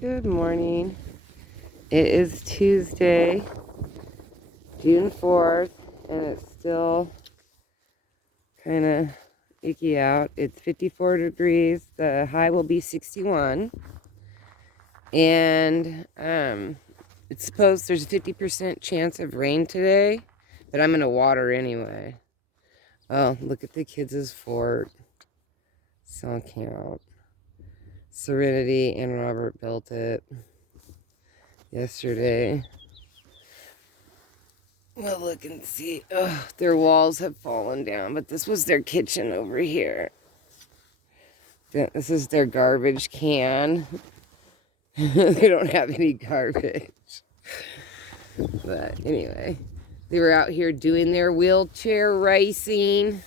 Good morning. It is Tuesday, June 4th, and it's still kind of icky out. It's 54 degrees. The high will be 61. And it's supposed there's a 50% chance of rain today, but I'm going to water anyway. Oh, look at the kids' fort. Sun came out. Serenity and Robert built it yesterday. Well, look and see. Ugh, their walls have fallen down, but this was their kitchen over here. This is their garbage can. They don't have any garbage. But anyway, they were out here doing their wheelchair racing.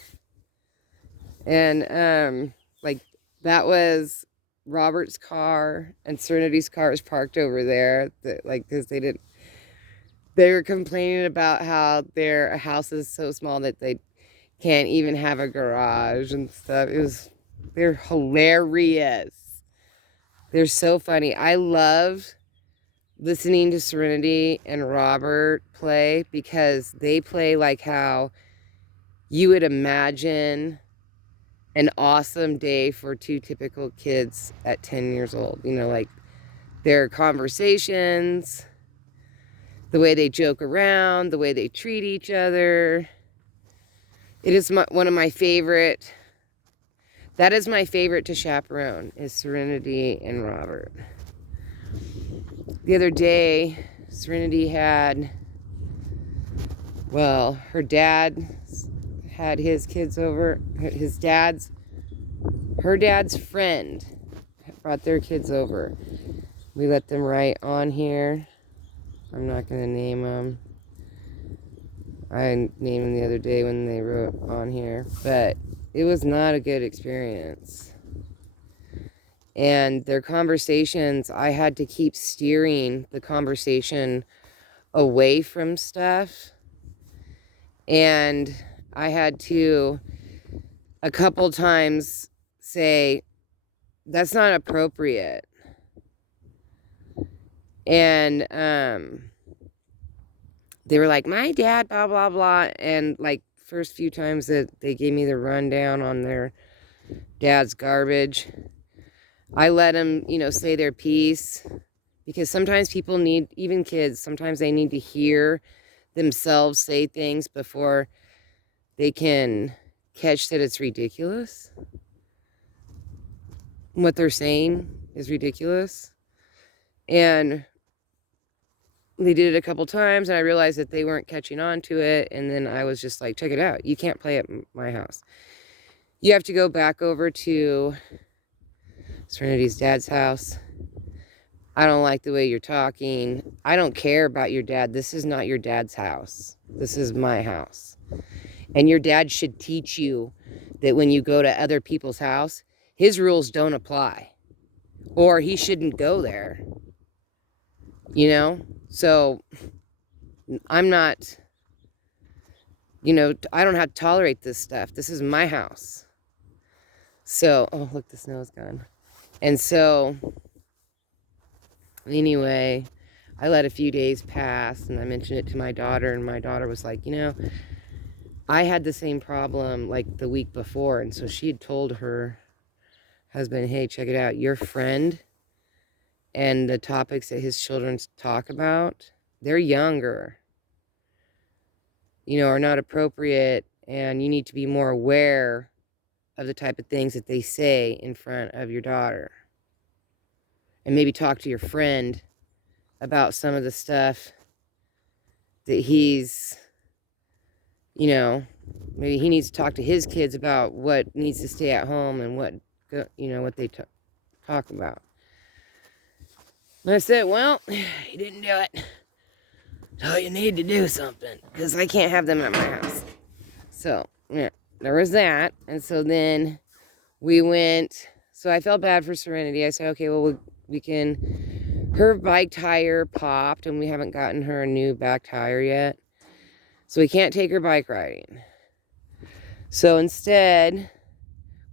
And like that was Robert's car, and Serenity's car is parked over there. Because they were complaining about how their house is so small that they can't even have a garage and stuff. They're hilarious. They're so funny. I love listening to Serenity and Robert play because they play like how you would imagine an awesome day for two typical kids at 10 years old. You know, like their conversations, the way they joke around, the way they treat each other. It is one of my favorite. That is my favorite to chaperone, is Serenity and Robert. The other day, Serenity had, well, her dad had his kids over. Her dad's friend brought their kids over. We let them write on here. I'm not going to name them. I named them the other day when they wrote on here, but it was not a good experience. And their conversations, I had to keep steering the conversation away from stuff. And I had to, a couple times, say, that's not appropriate. And they were like, my dad, blah, blah, blah. And like first few times that they gave me the rundown on their dad's garbage, I let them, say their piece, because sometimes people need, even kids, sometimes they need to hear themselves say things before they can catch that it's ridiculous. What they're saying is ridiculous. And they did it a couple times, and I realized that they weren't catching on to it. And then I was just like, check it out. You can't play at my house. You have to go back over to Serenity's dad's house. I don't like the way you're talking. I don't care about your dad. This is not your dad's house. This is my house. And your dad should teach you that when you go to other people's house, his rules don't apply. Or he shouldn't go there. So I'm not, I don't have to tolerate this stuff. This is my house. So, oh, look, the snow's gone. And so, anyway, I let a few days pass, and I mentioned it to my daughter, and my daughter was like, I had the same problem like the week before. And so she had told her husband, hey, check it out. Your friend and the topics that his children talk about, they're younger, are not appropriate, and you need to be more aware of the type of things that they say in front of your daughter. And maybe talk to your friend about some of the stuff that he's, maybe he needs to talk to his kids about what needs to stay at home and what they talk about. And I said, well, you didn't do it. So you need to do something, because I can't have them at my house. So, yeah, there was that. And so then we went, so I felt bad for Serenity. I said, okay, well, her bike tire popped, and we haven't gotten her a new back tire yet. So we can't take her bike riding. So instead,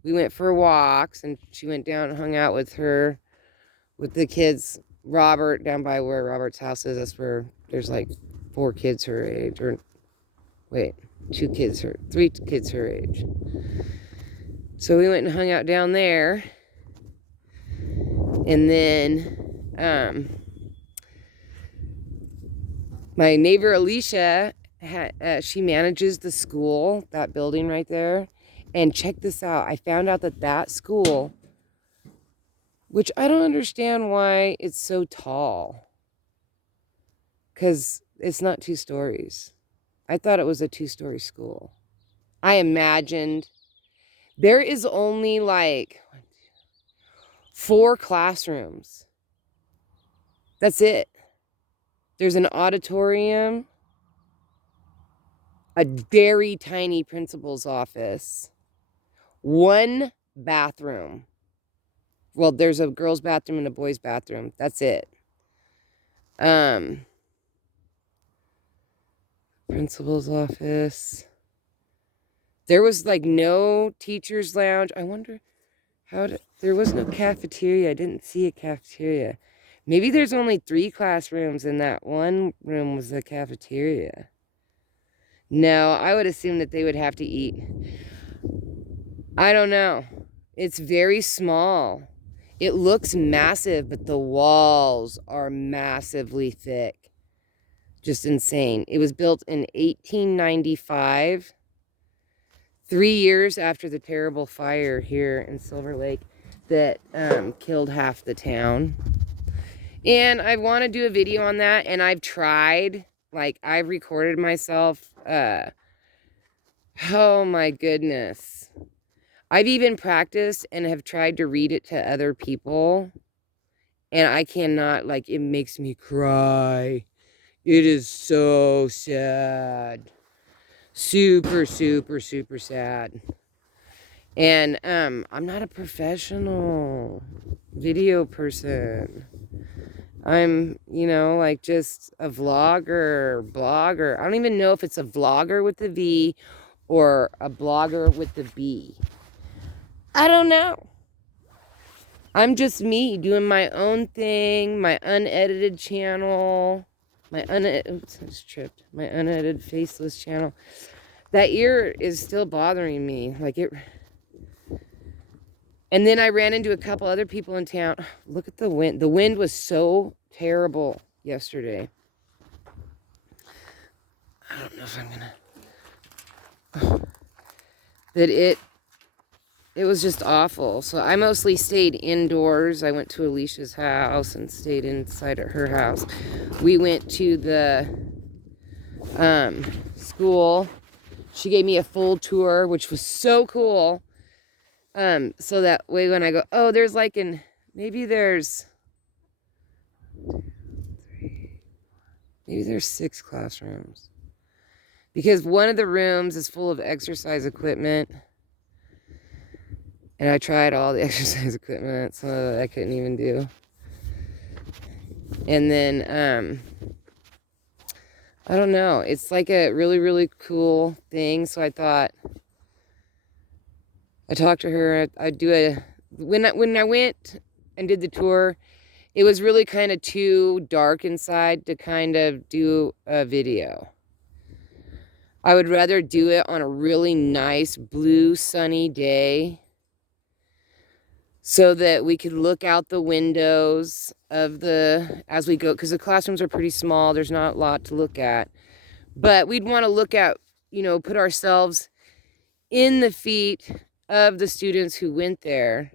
we went for walks, and she went down and hung out with the kids Robert, down by where Robert's house is, that's where there's like 4 kids her age, or wait, 3 kids her age. So we went and hung out down there. And then my neighbor Alicia, she manages the school, that building right there. And check this out. I found out that school, which I don't understand why it's so tall. Because it's not 2 stories. I thought it was a 2-story school. I imagined there is only like 4 classrooms. That's it. There's an auditorium, a very tiny principal's office, 1 bathroom. Well, there's a girl's bathroom and a boy's bathroom. That's it. Principal's office. There was like no teacher's lounge. I wonder there was no cafeteria. I didn't see a cafeteria. Maybe there's only 3 classrooms and that one room was the cafeteria. No, I would assume that they would have to eat. I don't know. It's very small. It looks massive, but the walls are massively thick. Just insane. It was built in 1895, 3 years after the terrible fire here in Silver Lake that killed half the town. And I want to do a video on that, and I've tried. Like, I've recorded myself. Oh my goodness. I've even practiced and have tried to read it to other people. And I cannot, like, it makes me cry. It is so sad. Super, super, super sad. And I'm not a professional video person. I'm, like just a blogger. I don't even know if it's a vlogger with the V or a blogger with the B. I don't know. I'm just me doing my own thing, my unedited channel, my unedited faceless channel. That ear is still bothering me. And then I ran into a couple other people in town. Look at the wind. The wind was so terrible yesterday. I don't know if I'm gonna... That it was just awful. So I mostly stayed indoors. I went to Alicia's house and stayed inside at her house. We went to the school. She gave me a full tour, which was so cool. So that way when I go, oh, there's like maybe there's 6 classrooms. Because one of the rooms is full of exercise equipment. And I tried all the exercise equipment, some of it I couldn't even do. And then, I don't know. It's like a really, really cool thing. So I thought, I talked to her. When I went and did the tour, it was really kind of too dark inside to kind of do a video. I would rather do it on a really nice, blue, sunny day so that we could look out the windows as we go, because the classrooms are pretty small. There's not a lot to look at. But we'd want to look at, put ourselves in the feet of the students who went there,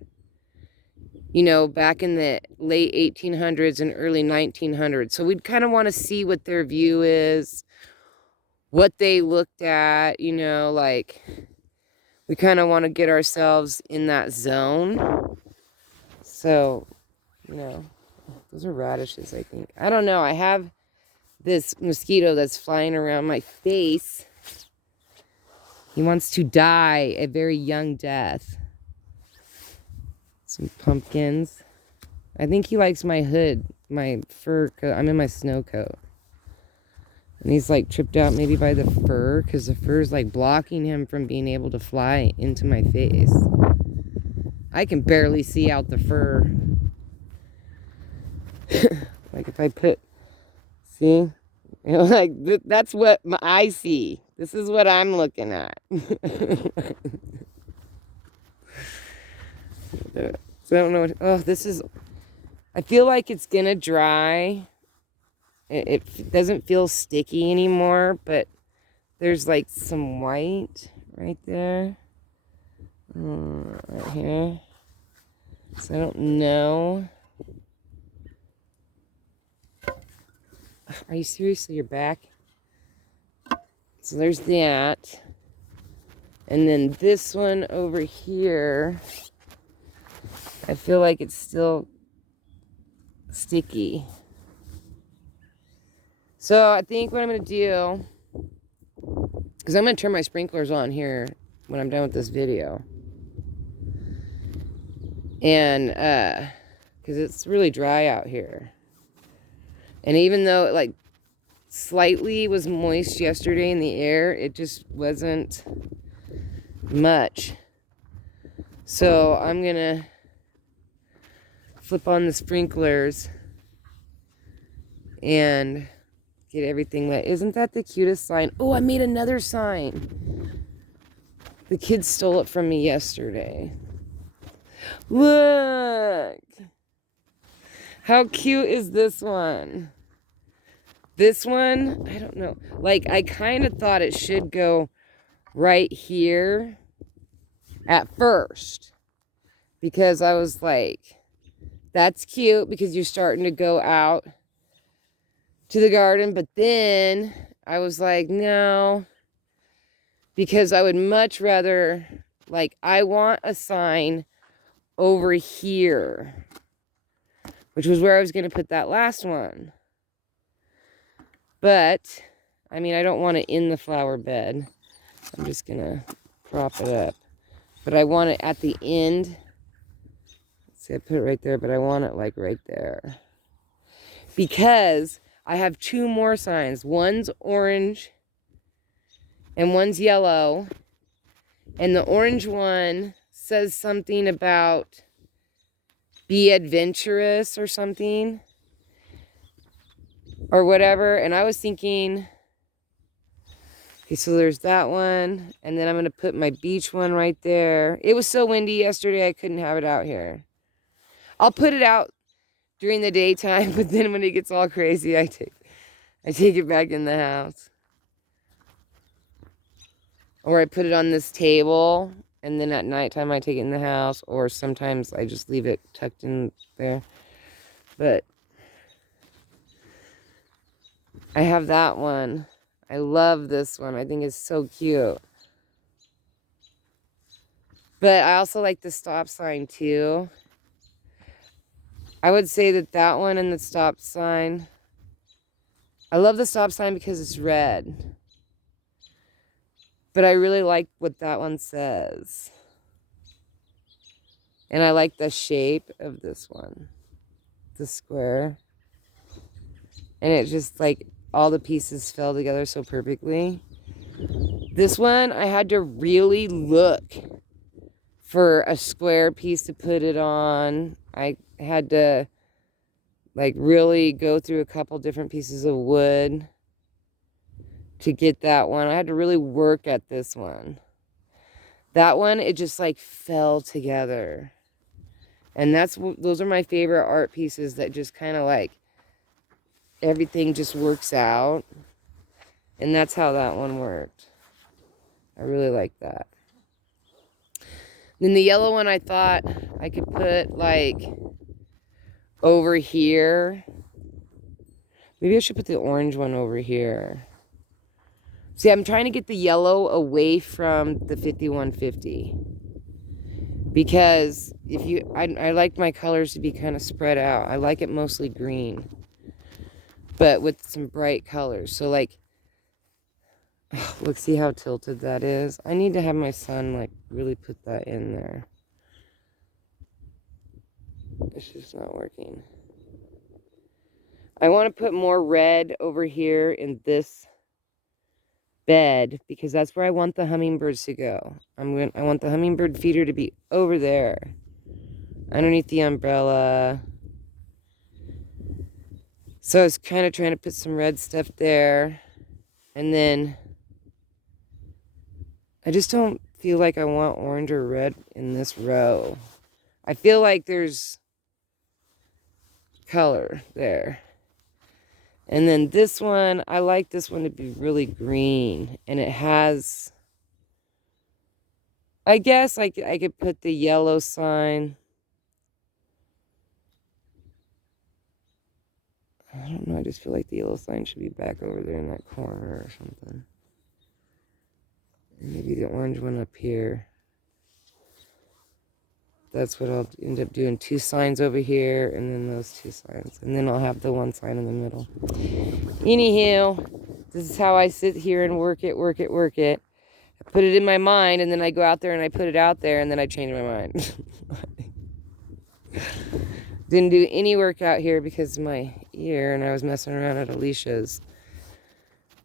back in the late 1800s and early 1900s. So we'd kind of want to see what their view is, what they looked at, like we kind of want to get ourselves in that zone. So, those are radishes, I think. I don't know. I have this mosquito that's flying around my face. He wants to die a very young death. Some pumpkins. I think he likes my hood, my fur coat. I'm in my snow coat. And he's like tripped out maybe by the fur, because the fur is like blocking him from being able to fly into my face. I can barely see out the fur. Like if I put, see? You know, like that's what I see. This is what I'm looking at. So I don't know what, oh, this is, I feel like it's gonna dry. It doesn't feel sticky anymore, but there's like some white right there. Right here. So I don't know. Are you seriously? You're back? So there's that. And then this one over here, I feel like it's still sticky. So I think what I'm going to do, because I'm going to turn my sprinklers on here when I'm done with this video. And, because it's really dry out here. And even though it like slightly was moist yesterday in the air, it just wasn't much. So I'm going to flip on the sprinklers and get everything wet. Isn't that the cutest sign? Oh, I made another sign. The kids stole it from me yesterday. Look! How cute is this one? This one, I don't know. Like, I kind of thought it should go right here at first. Because I was like, that's cute because you're starting to go out to the garden. But then I was like, no. Because I would much rather, like, I want a sign over here, which was where I was going to put that last one. But, I mean, I don't want it in the flower bed. I'm just going to prop it up. But I want it at the end. Let's see, I put it right there, but I want it, like, right there. Because I have two more signs. One's orange and one's yellow. And the orange one says something about be adventurous or something. Or whatever. And I was thinking, okay, so there's that one. And then I'm going to put my beach one right there. It was so windy yesterday, I couldn't have it out here. I'll put it out during the daytime, but then when it gets all crazy, I take it back in the house. Or I put it on this table, and then at nighttime I take it in the house, or sometimes I just leave it tucked in there. But I have that one. I love this one. I think it's so cute. But I also like the stop sign too. I would say that that one and the stop sign. I love the stop sign because it's red. But I really like what that one says. And I like the shape of this one. The square. And it just like all the pieces fell together so perfectly. This one, I had to really look for a square piece to put it on. I had to like really go through a couple different pieces of wood to get that one. I had to really work at this one. That one, it just like fell together. And those are my favorite art pieces that just kind of like everything just works out. And that's how that one worked. I really like that. Then the yellow one I thought I could put like over here. Maybe I should put the orange one over here. See, I'm trying to get the yellow away from the 5150. Because I like my colors to be kind of spread out. I like it mostly green. But with some bright colors. So like, look, see how tilted that is? I need to have my son like really put that in there. It's just not working. I want to put more red over here in this bed because that's where I want the hummingbirds to go. I want the hummingbird feeder to be over there, underneath the umbrella. So I was kind of trying to put some red stuff there. And then I just don't feel like I want orange or red in this row. I feel like there's color there. And then this one, I like this one to be really green. And it has, I guess I could put the yellow sign. I don't know, I just feel like the yellow sign should be back over there in that corner or something. And maybe the orange one up here. That's what I'll end up doing. 2 signs over here, and then those 2 signs. And then I'll have the 1 sign in the middle. Anywho, this is how I sit here and work it. I put it in my mind, and then I go out there and I put it out there, and then I change my mind. Didn't do any work out here because of my ear, and I was messing around at Alicia's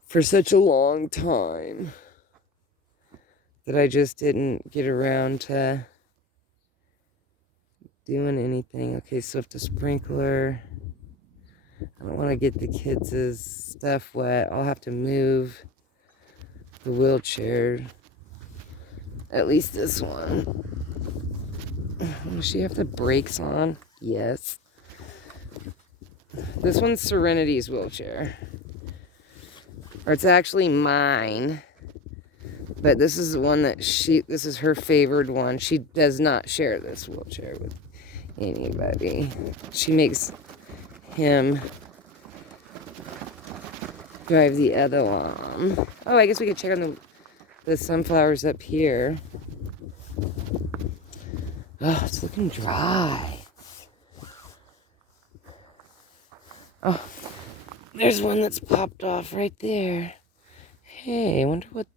for such a long time that I just didn't get around to doing anything. Okay, so if the sprinkler, I don't want to get the kids' stuff wet. I'll have to move the wheelchair, at least this one. Does she have the brakes on? Yes. This one's Serenity's wheelchair. Or it's actually mine. But this is the one that this is her favored one. She does not share this wheelchair with anybody. She makes him drive the other one. Oh, I guess we could check on the sunflowers up here. Oh, it's looking dry. Oh, there's one that's popped off right there. Hey, I wonder what...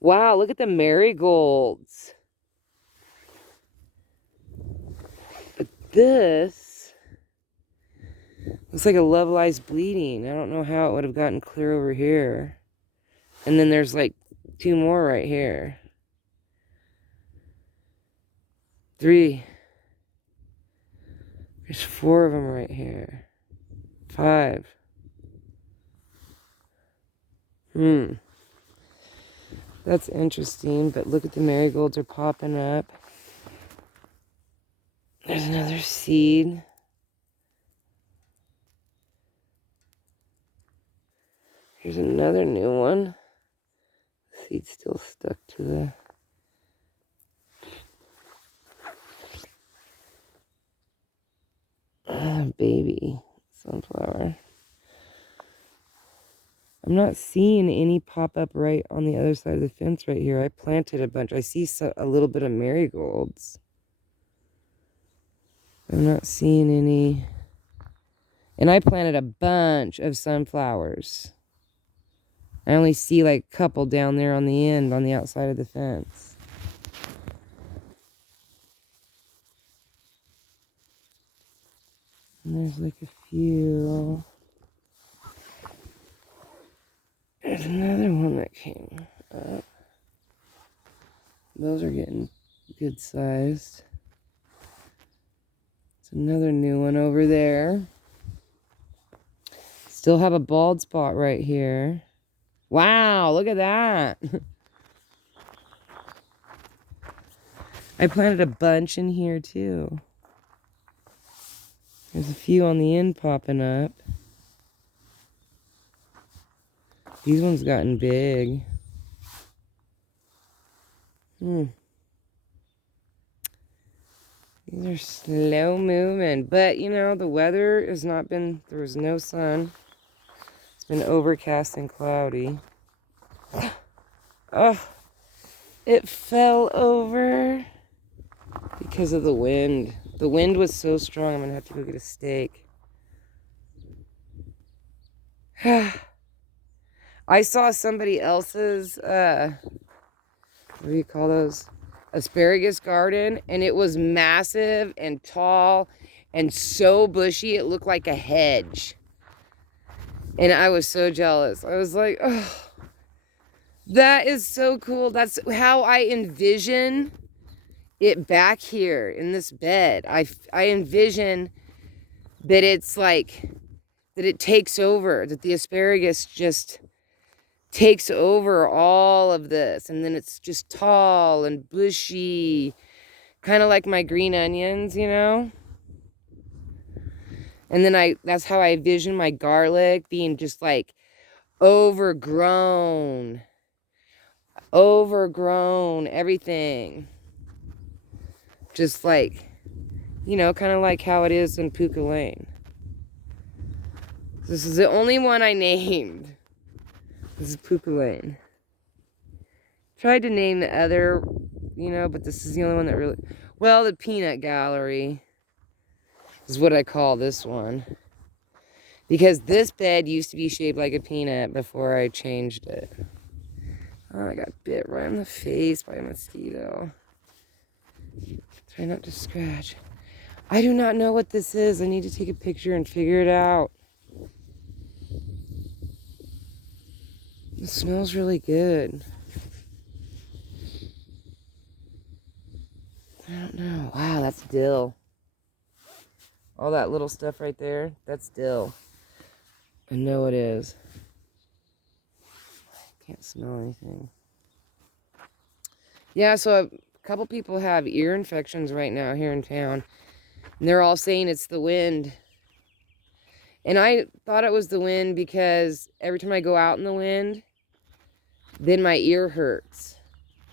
Wow, look at the marigolds. But this looks like a Love Lies Bleeding. I don't know how it would have gotten clear over here. And then there's like 2 more right here. 3. There's 4 of them right here. 5. That's interesting, but look at the marigolds are popping up. There's another seed. Here's another new one. The seed's still stuck to the... baby sunflower. I'm not seeing any pop up right on the other side of the fence right here. I planted a bunch. I see a little bit of marigolds. I'm not seeing any. And I planted a bunch of sunflowers. I only see like a couple down there on the end on the outside of the fence. And there's like a few. There's another one that came up. Those are getting good sized. It's another new one over there. Still have a bald spot right here. Wow, look at that. I planted a bunch in here too. There's a few on the end popping up. These ones gotten big. These are slow moving. But, you know, the weather has not been... There was no sun. It's been overcast and cloudy. Oh, it fell over because of the wind. The wind was so strong, I'm going to have to go get a stake. I saw somebody else's, what do you call those? Asparagus garden, and it was massive and tall and so bushy, it looked like a hedge. And I was so jealous. I was like, oh, that is so cool. That's how I envision it back here in this bed. I envision that it's like, that it takes over, that the asparagus just takes over all of this. And then it's just tall and bushy, kind of like my green onions, you know? And then that's how I envision my garlic being just like overgrown, everything. Just like, you know, kind of like how it is in Puka Lane. This is the only one I named. This is Puka Lane. Tried to name the other, you know, but this is the only one that really... Well, the Peanut Gallery is what I call this one. Because this bed used to be shaped like a peanut before I changed it. Oh, I got bit right in the face by a mosquito. Try not to scratch. I do not know what this is. I need to take a picture and figure it out. It smells really good. I don't know. Wow, that's dill. All that little stuff right there, that's dill. I know it is. Can't smell anything. Yeah, so a couple people have ear infections right now here in town. And they're all saying it's the wind. And I thought it was the wind because every time I go out in the wind, then my ear hurts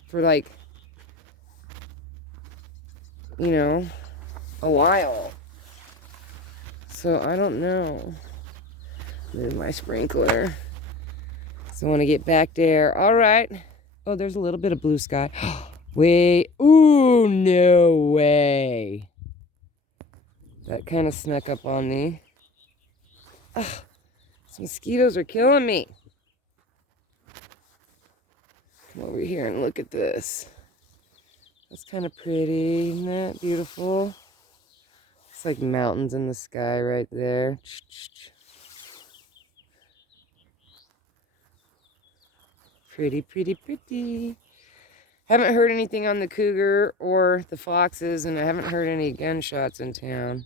for like, you know, a while. So I don't know. Move my sprinkler. So I want to get back there. All right. Oh, there's a little bit of blue sky. Wait. Ooh, no way. That kind of snuck up on me. Ugh, these mosquitoes are killing me. Come over here and look at this. That's kind of pretty. Isn't that beautiful? It's like mountains in the sky right there. Pretty, pretty, pretty. Haven't heard anything on the cougar or the foxes, and I haven't heard any gunshots in town.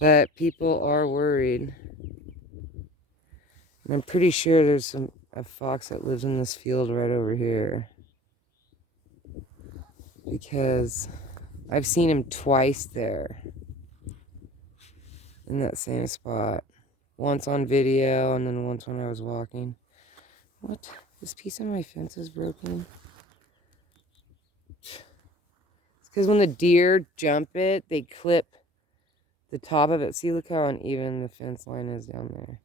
But people are worried. And I'm pretty sure there's a fox that lives in this field right over here. Because I've seen him twice there. In that same spot. Once on video and then once when I was walking. What? This piece of my fence is broken. It's because when the deer jump it, they clip the top of it. See, look how uneven the fence line is down there.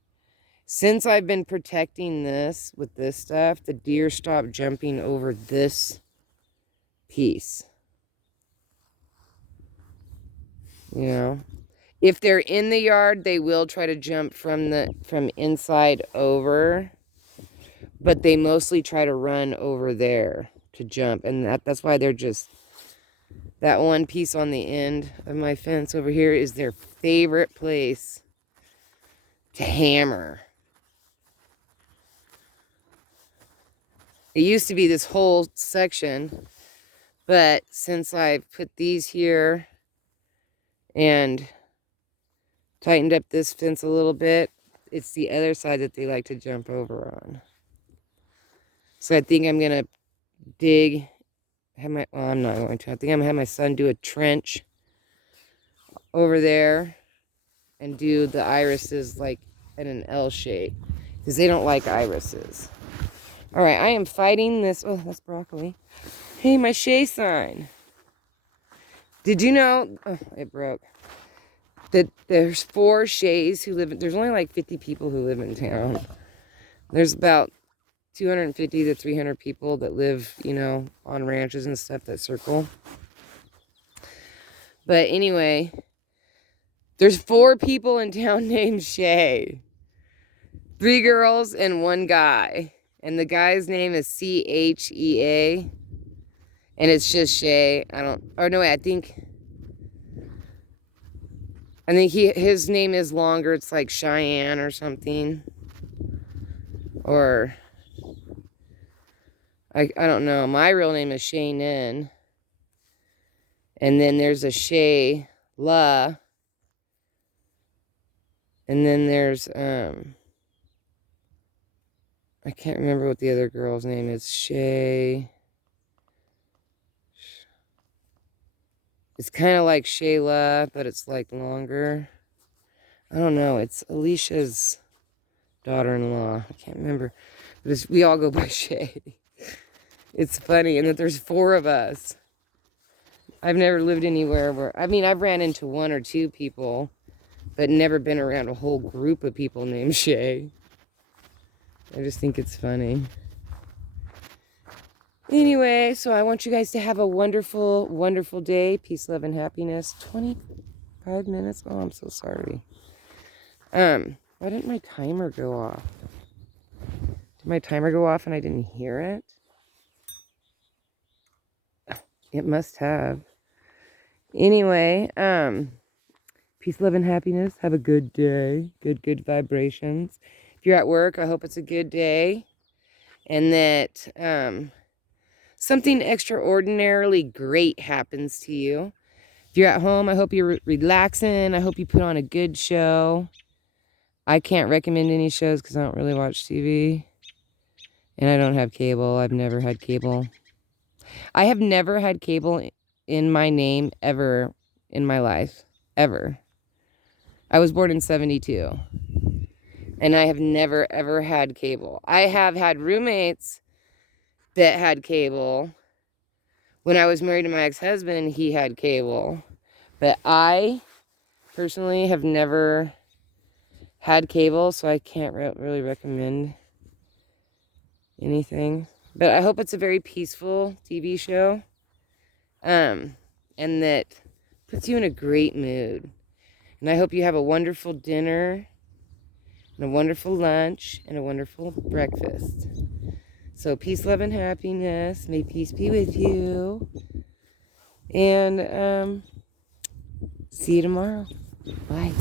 Since I've been protecting this with this stuff, the deer stopped jumping over this piece. You know? If they're in the yard, they will try to jump from inside over, but they mostly try to run over there to jump, and that's why they're just, that one piece on the end of my fence over here is their favorite place to hammer. It used to be this whole section, but since I've put these here and tightened up this fence a little bit, it's the other side that they like to jump over on. So I think I'm going to dig, well, I'm not going to. I think I'm going to have my son do a trench over there and do the irises like in an L shape. Because they don't like irises. All right, I am fighting this. Oh, that's broccoli. Hey, my Shea sign. Did you know? Oh, it broke. That there's 4 Shays who live, there's only like 50 people who live in town. There's about 250 to 300 people that live, you know, on ranches and stuff that circle. But anyway, there's 4 people in town named Shay. 3 girls and 1 guy. And the guy's name is C-H-E-A. And it's just Shay. I think his name is longer. It's like Cheyenne or something. Or I don't know. My real name is Shaynin. And then there's a Shayla. And then there's, I can't remember what the other girl's name is. It's kind of like Shayla, but it's like longer. I don't know. It's Alicia's daughter-in-law. I can't remember. But we all go by Shay. It's funny. And that there's 4 of us. I've never lived anywhere where, I mean, I've ran into 1 or 2 people, but never been around a whole group of people named Shay. I just think it's funny. Anyway, so I want you guys to have a wonderful, wonderful day. Peace, love, and happiness. 25 minutes? Oh, I'm so sorry. Why didn't my timer go off? Did my timer go off and I didn't hear it? It must have. Anyway, peace, love, and happiness. Have a good day. Good vibrations. If you're at work, I hope it's a good day. And that something extraordinarily great happens to you. If you're at home, I hope you're relaxing. I hope you put on a good show. I can't recommend any shows because I don't really watch TV. And I don't have cable. I've never had cable. I have never had cable in my name ever in my life. Ever. I was born in 72. And I have never, ever had cable. I have had roommates that had cable. When I was married to my ex-husband, he had cable. But I personally have never had cable, so I can't really recommend anything. But I hope it's a very peaceful TV show. And that puts you in a great mood. And I hope you have a wonderful dinner, and a wonderful lunch, and a wonderful breakfast. So peace, love, and happiness. May peace be with you. And see you tomorrow. Bye.